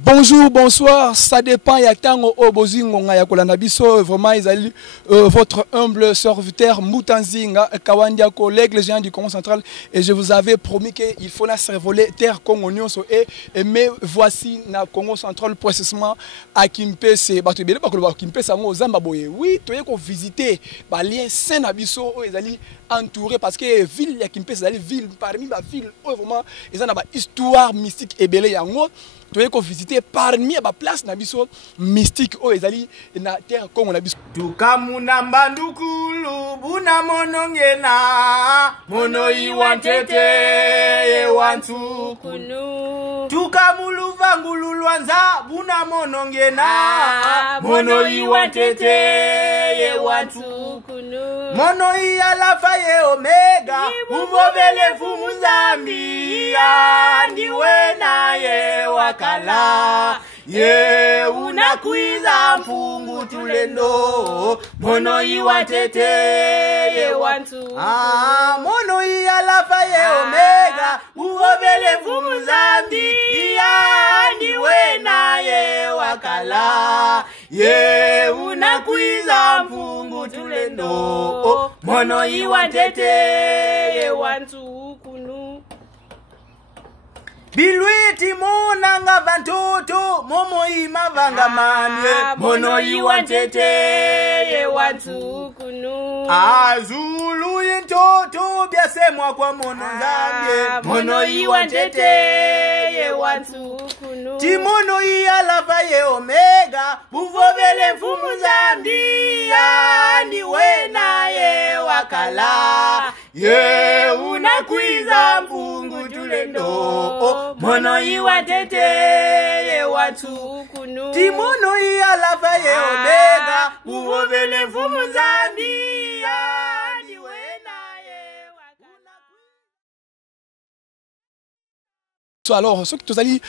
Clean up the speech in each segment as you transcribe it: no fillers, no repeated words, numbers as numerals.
Bonjour, bonsoir, ça dépend. Il y a tant au Bozingo, il y a Kolanabiso, vraiment, votre humble serviteur Moutanzinga, Kawandia, collègue, les gens du Congo central. Et je vous avais promis qu'il faut la survoler terre Congo et mais voici na Congo central précisément à Kimpese. Kimpese, oui, tu as visiter les liens saint Nabiso, ils allaient entouré parce que ville ya Kimpese, ville parmi la ville, vraiment, ils ont une histoire mystique et belle yango. Tu es visiter parmi les places nabiso mystique au ezali na terre Congo nabiso. Tukamuna mbandukulu buna monongena mono iwantete ewantu kunu. Tukamulu vangulu lwanza buna monongena mono iwantete ewantu kunu. Mono iyalafa ye omega uvovele fumuzambi andiwe na ye wakala ye unakuiza mpungu tulendo mono iwatete ye wantu mono iyalafa ye omega uvovele fumuzambi andiwe na ye wakala ye unakuiza mpungu tulendo mono iwatete ye wantu kunu. Bilwiti mona nga bantoto momo ima vanga manye mono iwantete ye watu kunu. Azulu yintoto byasemwa kwa mono nzambye mono iwantete ye watu kunu. Timono iyalava ye omega buvovele mfumu zambia niwe na ye wakala ye unakwiza mpungu tulendo mono iwatete ye watu kunu. Timono iyalava ye omega buvovele mfumu zambia niwe na ye wakala. Alors, ceux qui te allient,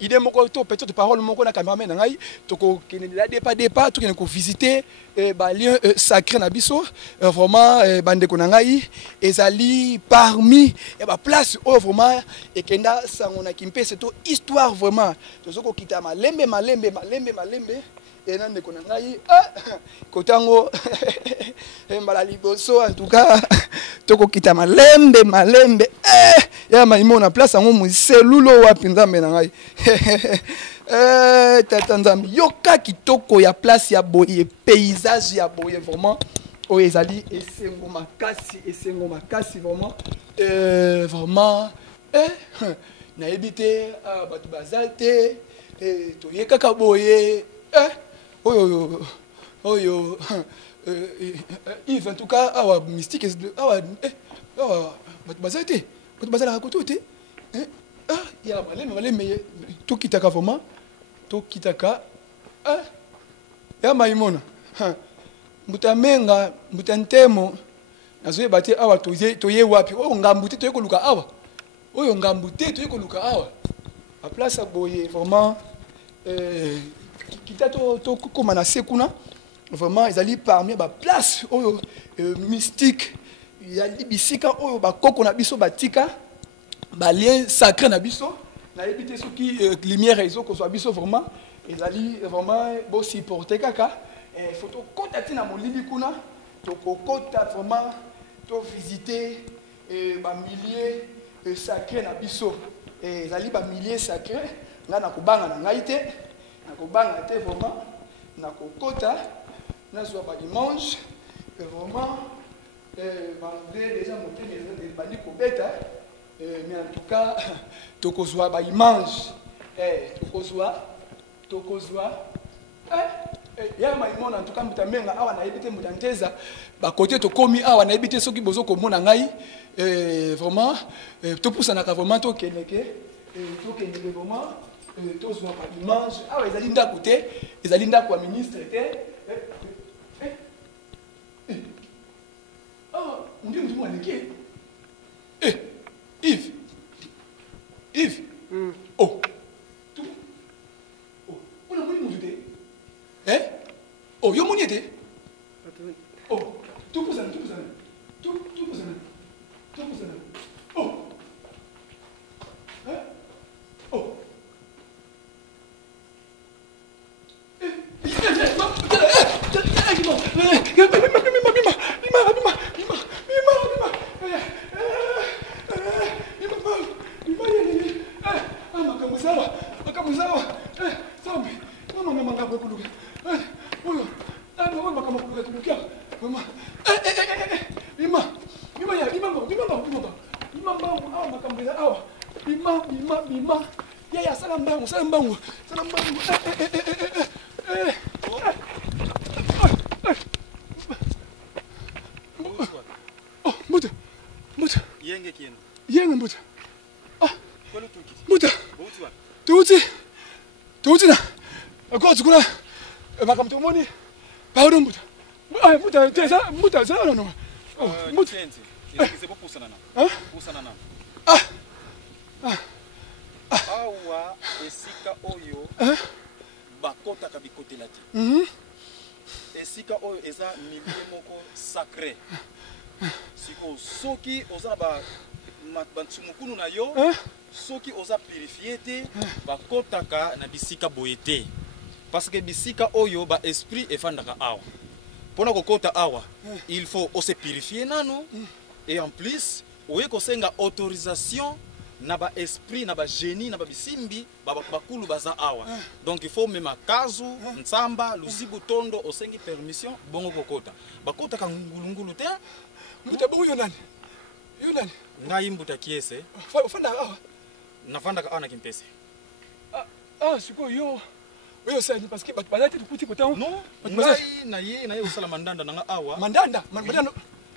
idée moko to petite parole moko na cameraman nangai toko kenela dépa tout keneko visiter lieu sacré na biso vraiment bande ko nangai ezali parmi place vraiment et kenda sango na Kimpese to histoire vraiment tozoko kita malembe et nan de ko nangai kotango mbala liboso en tout cas toko kita malembe ya maimona place en muselulo wapi nzambe na ngai tata nzambe yoka kitoko ya place ya boye paysage ya boye vraiment o ezali esengo makasi vraiment vraiment na ebité batu bazalte to yekaka boye oyo Yves en tout cas awa mystique awa batu bazalte tu vas à côté, il y a malé, tout qui t'a vraiment, tout qui t'a ya maimona, mutamenga, mutantemo, nazoe bate awa toye wapi, ngambute toye koluka awa, ngambute toye koluka awa, a place à boye vraiment, qui t'a to comme na sekuna, vraiment ils allaient parmi ba place mystique. Il y a des bisika oyo ba koko na biso batika ba lien sacré na biso na ebité ce qui lumière réseau ko so biso vraiment ils ali vraiment bo supporter kaka photo contacter na molili kuna to kokota vraiment to visiter ba milliers sacré na biso ils ali ba milliers sacré nga na kobanga na ngai te na kobanga te vraiment na kokota na zo ba dimanche vraiment déjà monté les bali kobeta mais en tout cas tokozwa ba image tokozwa ya maimona en tout cas mutamenga awa na ebité mutanteza ba côté to komi awa na ebité soki bozo komona ngai vraiment to poussana ka vraiment to keneke vraiment tozwa ba image awa ezali ndako te ezali ndako ya ministre te on dit que Yves. Oh. Tout. Oh. On a voulu hein? Oh, yo mouniete. Oh. Tout pour ça. Oh. Hein? Oh. makambuza awa zambi mama mangambo kuluka oyo ana oyo makambo kuluka tulukia mama bima awa makambuza awa bima ya sala mbangu Muta. Yenge kino. Yenge muta. Kwalo tuki. Muta. Boutwa. Tuti na. Akoti kuna makamto moni. Paudo muta. Muta tesa muta sana no. Muta. Ile bo pusana na. Pusana na. Awa esika oyo. Bakota kabikote lati. Esika oyo eza milieu moko sacré. Siko soki oza ba bantsumukunu na yo soki oza purifié te bakotaka na bisika boye te parce que bisika oyo ba esprit efandaka awa pona kokota awa il faut se purifier nano et en plus oye kosenga autorisation na ba esprit na ba génie na ba bisimbi bakulu baza awa donc il faut même kazu ntsamba luzibu tondo osengi permission bongo kokota bakotaka ngulungulu te Muta bongo yonani. Ngai mbuta kiese. Fanda awa. Nafanda ka ana kimpese. Siko yo. Oyo sani parce que bazati tukuti kotao. Non. Ngai na ye usala mandanda nanga awa. Mandanda.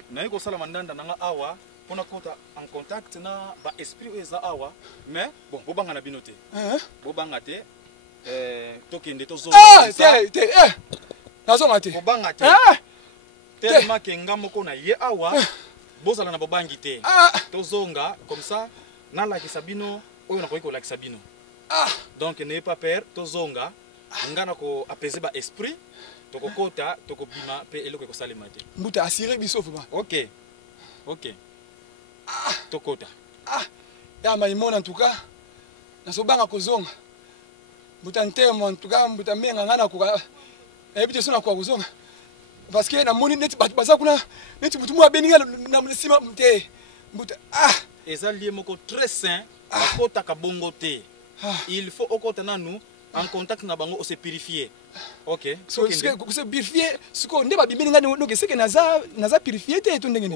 Na ye ko sala mandanda nanga awa pona kota en contact na ba esprit eza awa mais bon bobanga na binote. Bobanga te tokende to zone. Nazonga te. Bobanga te. Tellement que ngamoko na ye awa bozala na bobangi te tozonga comme ça na la kisabino oyo na koiko la kisabino donc n'ayez pas peur tozonga ngana ko apaiser ba esprit tokokota tokobima pe eloko ko salema te mbuta assurer biso vraiment OK tokota ya maimona en tout cas na sobanga kozonga mbuta ntemo en tout cas mbuta menga ngana ko ebite sona ko kozonga parce que na moni net baza kuna net mutu mwa beninga na msima mte mbuta eza lié moko très sain akota ka bongo te il faut okota nanu en contact na bango se purifier OK so se purifier siko ndeba bibeninga no ke seke naza purifier te to ndenge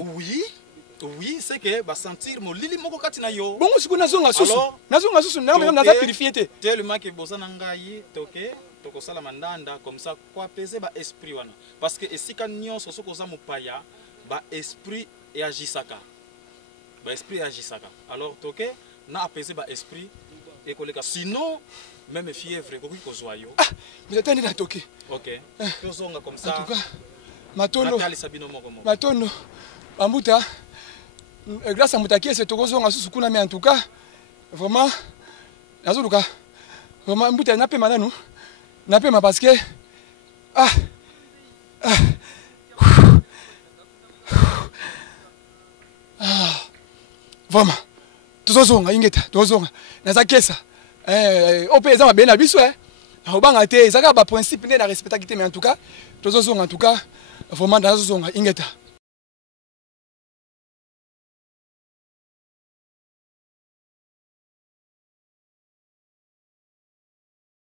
oui c'est que ba sentir mo lili moko kati na yo bongo siko nazonga susu na naza purifier te tellement que bozana ngai toke toko sala mandanda comme ça quoi apaiser ba esprit wana parce que esika nyonso soko za mopaya ba esprit et agisaka alors toke na apaiser ba esprit et koleka sinon même fièvre ko ko zoyo mais attendez na toke OK tozonga comme ça en tout cas matondo ambuta grâce à mutakie c'est tokozonga susu kuna mais en tout cas vraiment nazuluka vraiment mbuta na pe mananu napema parce que vraiment tozozonga ingeta tozonga naza kesa ope eza mabena biso obanga te ezaka ba principe nde na respecta kite mais en tout cas tozozonga en tout cas vraiment tozozonga ingeta